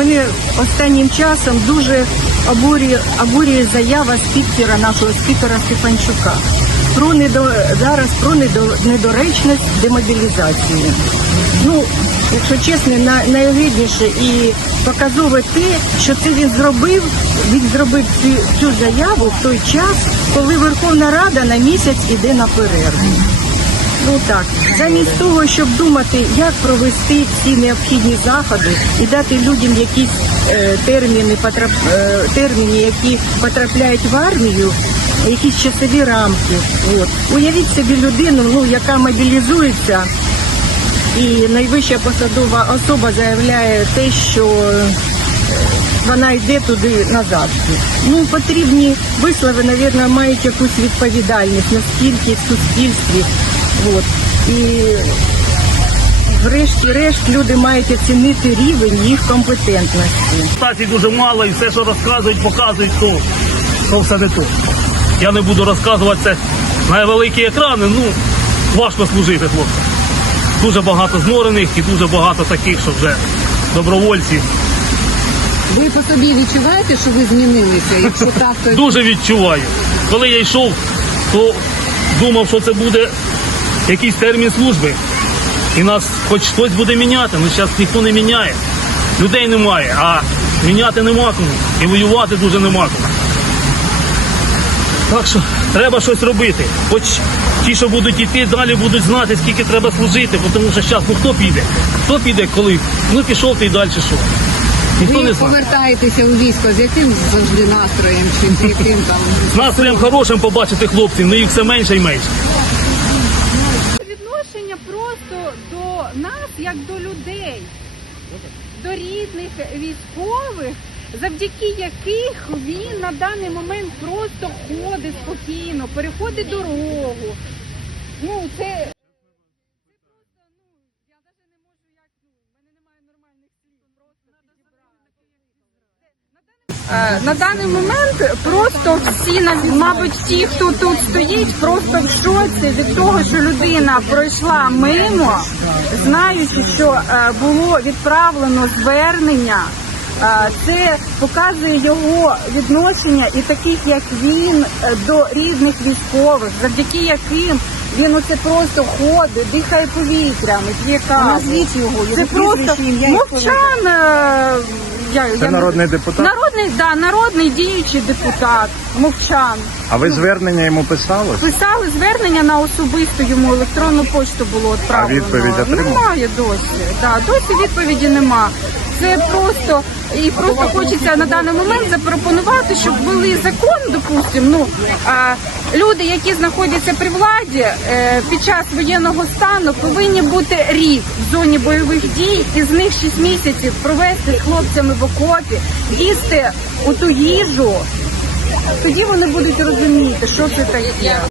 мене останнім часом дуже обурює, обурює заява спікера, нашого спікера Стефанчука про недо, зараз про недо, недоречність демобілізації. Ну, якщо чесно, на, найогидніше і показове те, що це він зробив, він зробив цю, цю заяву в той час, коли Верховна Рада на місяць іде на перерву. Ну так, замість того, щоб думати, як провести ці необхідні заходи і дати людям якісь е, терміни, потрап, е, терміни, які потрапляють в армію, якісь часові рамки. От. Уявіть собі людину, ну, яка мобілізується, і найвища посадова особа заявляє те, що е, вона йде туди назад. Ну, потрібні вислови, мабуть, мають якусь відповідальність, наскільки в суспільстві. От. І врешті-решт люди мають оцінити рівень їх компетентності. Стацій дуже мало і все, що розказують, показують, то, то все не то. Я не буду розказувати це на великі екрани, ну важко служити хлопцям. Дуже багато зморених і дуже багато таких, що вже добровольці. Ви по собі відчуваєте, що ви змінилися? Якщо так, то Дуже відчуваю. Коли я йшов, то думав, що це буде якийсь термін служби. І нас хоч хтось буде міняти, але зараз ніхто не міняє. Людей немає, а міняти нема кому. І воювати дуже нема кому. Так що треба щось робити. Хоч ті, що будуть йти, далі будуть знати, скільки треба служити, бо тому що зараз ну хто піде? Хто піде, коли? Ну пішов ти і далі що? Ніхто ви не знає. повертаєтеся у військо, з яким завжди настроєм чи з яким там З настроєм хорошим побачити хлопців, ну їх все менше і менше. Просто до нас як до людей, до рідних військових, завдяки яких він на даний момент просто ходить спокійно, переходить дорогу. Ну, це просто, ну, я навіть не можу як, ну, в мене немає нормальних слів, просто підібрати. Е, На даний момент просто всі, мабуть, ті, хто тут стоїть, просто в шоці від того, що людина пройшла мимо, знаючи, що е, було відправлено звернення. Е, Це показує його відношення і таких, як він, е, до рідних військових, завдяки яким він оце просто ходить, дихає повітрям, п'є каву. назвіть його, Це просто мовчан. Я, Це я народний депутат? Народний, да, народний діючий депутат, мовчан. А ви звернення йому писали? Писали звернення на особисту йому електронну почту було відправлено. А відповідь отримав? Немає досі. Да, досі відповіді нема. Це просто і просто хочеться на даний момент запропонувати, щоб ввели закон, допустимо, ну а, люди, які знаходяться при владі е, під час воєнного стану, повинні бути рік в зоні бойових дій, і з них 6 місяців провести з хлопцями в окопі, їсти у ту їжу. Тоді вони будуть розуміти, що це таке.